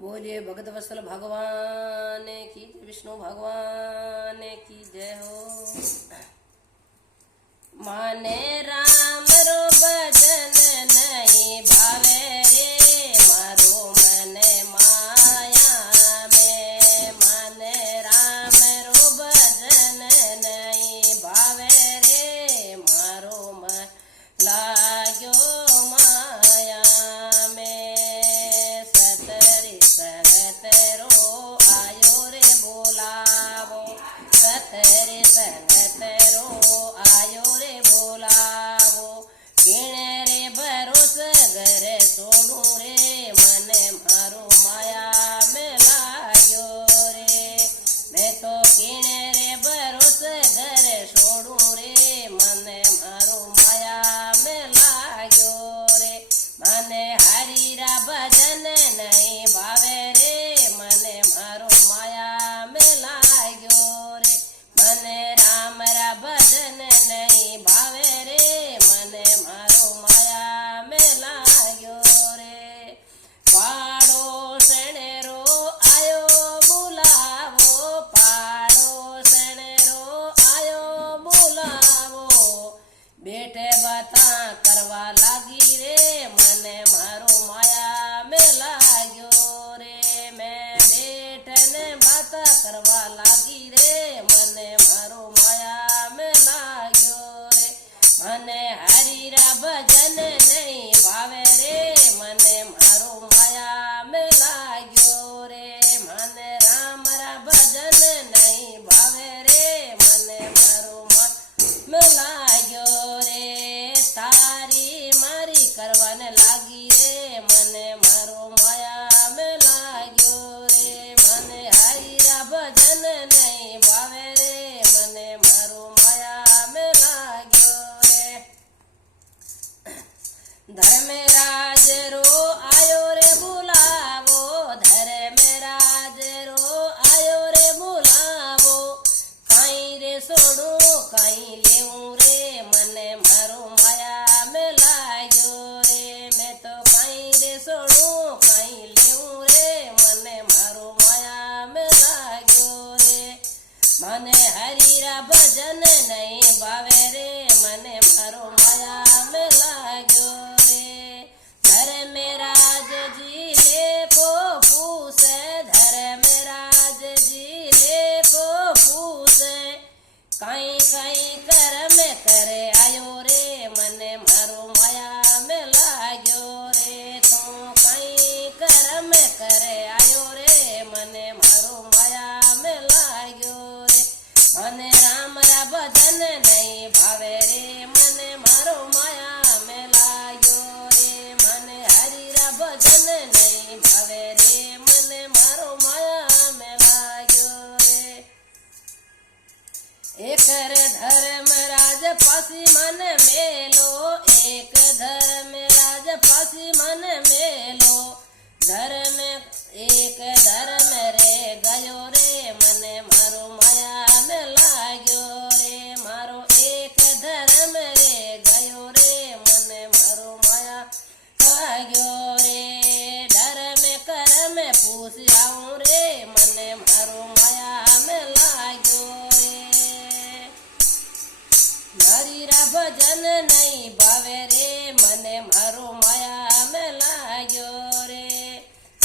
बोलिए भगत वत्सल भगवान की जय, विष्णु भगवान की जय हो। माने राम रो भजन नहीं भावे रे, मारो मन माया में। माने राम रो भजन नहीं भावे रे, मारो मन लाग्यो माया में। सतरी संगतरो आयो रे बोलावो, सतरी संगतरो आयो रे बोलावो। किणे रे भरोस घर छोड़ू रे, मने मारो माया में लाग्यो रे। मैं तो किणे रे भरोस घर छोड़ू रे, मने मारो माया में लाग्यो रे। मने हरि रा भजन नहीं भावे रे, मने मारो माया में लाग्यो रे। मने राम रा भजन नहीं भावे रे, मने मारो माया में लाग्यो रे। पाड़ोसणेरो आयो बुलावो, पाड़ोसणेरो आयो बुलावो। बेटे बाता करवा लागी रे, मने मारो माया में लाग्यो रे। मैं बेटने बाता करवा लागी रे, मने मारो माया में लाग्यो रे। मने हरि रा भजन नहीं भावे रे, मने मारो माया में लाग्यो रे। मने राम रा भजन नहीं भावे रे, मने मारो माया में लाग्यो रे। तारी मारी करवन लागी रे, मने मारो माया में लाग्यो रे। मने हरि रा भजन नहीं भावे रे, मने मारो माया में लाग्यो रे। धर्मराज रो आयो रे बुलावो, धर्मराज रो आयो रे बुलावो। काई रे सोडू काई लेऊं रे, मने मारो माया में लाग्यो रे। मैं तो काई रे सोडू काई लेऊं रे, मने मारो माया में लाग्यो रे। मने हरि रा भजन नहीं भावे रे, मने मारो माया में लाग्यो रे। धर्मराज जी लेखो पूसे, धर्मराज जी लेखो पूसे। काई काई कर्म करे आयो रे, मने मारो माया में लाग्यो रे। तू काई कर्म करे आयो रे, मने मारो माया में लाग्यो रे। मने राम रा भजन नहीं भावे रे, मने मारो माया में लाग्यो रे। मने हरि रा भजन नहीं भावे रे, मने मारो माया में लाग्यो रे। एक धर्मराज पासी मन मेलो, एक धर्मराज पासी मन मेलो। धर्म एक धर्म रे गयो रे, मने मारो माया में लाग्यो रे। मारो एक धर्म रे गयो रे, मने मारो माया लाग्यो रे। धर्म कर्म पूछ आऊं रे, मने मारो माया में लाग्यो रे। हरि रा भजन नहीं भावे रे, मने मारो माया में लाग्यो रे।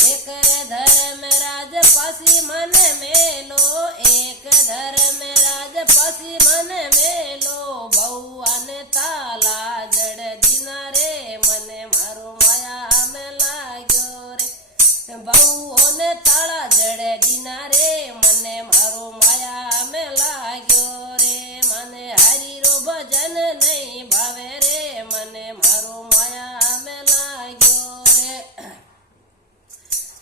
एक धर्मराज पासी मन मेलो, एक धर्मराज पासी मन मेलो। भगवान ताला जड़ दिना रे, मने मारो माया में लाग्यो रे। बहुओं ताला जड़ दिना रे, मने मारो माया में लाग्यो रे। मने हरि रो भजन नहीं भावे रे, मने मारो माया में लाग्यो रे।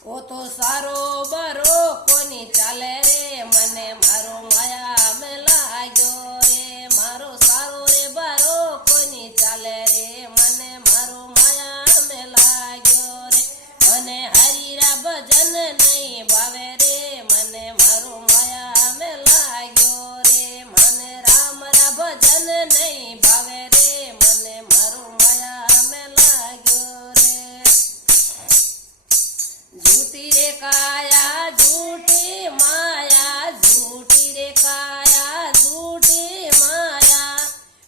ओ तो सारो बरो कोनी चाले रे, मने मारो माया में लाग्यो रे। मारो सारो रे बरो कोनी चाले रे, मने मारो माया में लाग्यो रे। मने हरि रा भजन नहीं भावे रे, मने मारो माया में लाग्यो रे। मने राम रा भजन नहीं भावे रे, मने मारो माया में लाग्यो रे। झूठ झूठी रे काया झूठी माया झूठी रे काया झूठी माया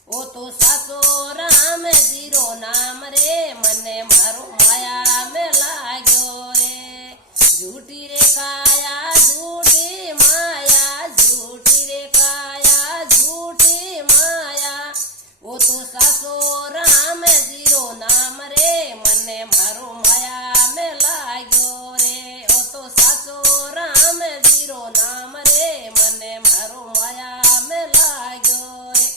ओ तो साचो राम जीरो नाम रे मने मारो माया में लाग्यो रे झूठी रे काया झूठी माया झूठी रे काया झूठी माया ओ तो साचो राम जीरो नाम रे मने मारो माया में लाग्यो रे ओ तो साचो राम जीरो नाम रे मने मारो माया में लाग्यो रे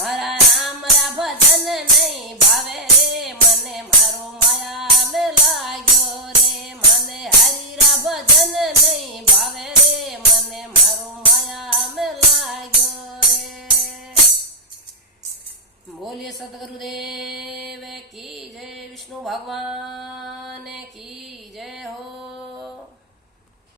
मारा राम रा भजन नहीं भावे रे मने मारो माया में लाग्यो रे मने हरि रा भजन नहीं भावे रे मने मारो माया में लाग्यो रे। बोलिए सतगुरुदेव की जय। विष्णु भगवान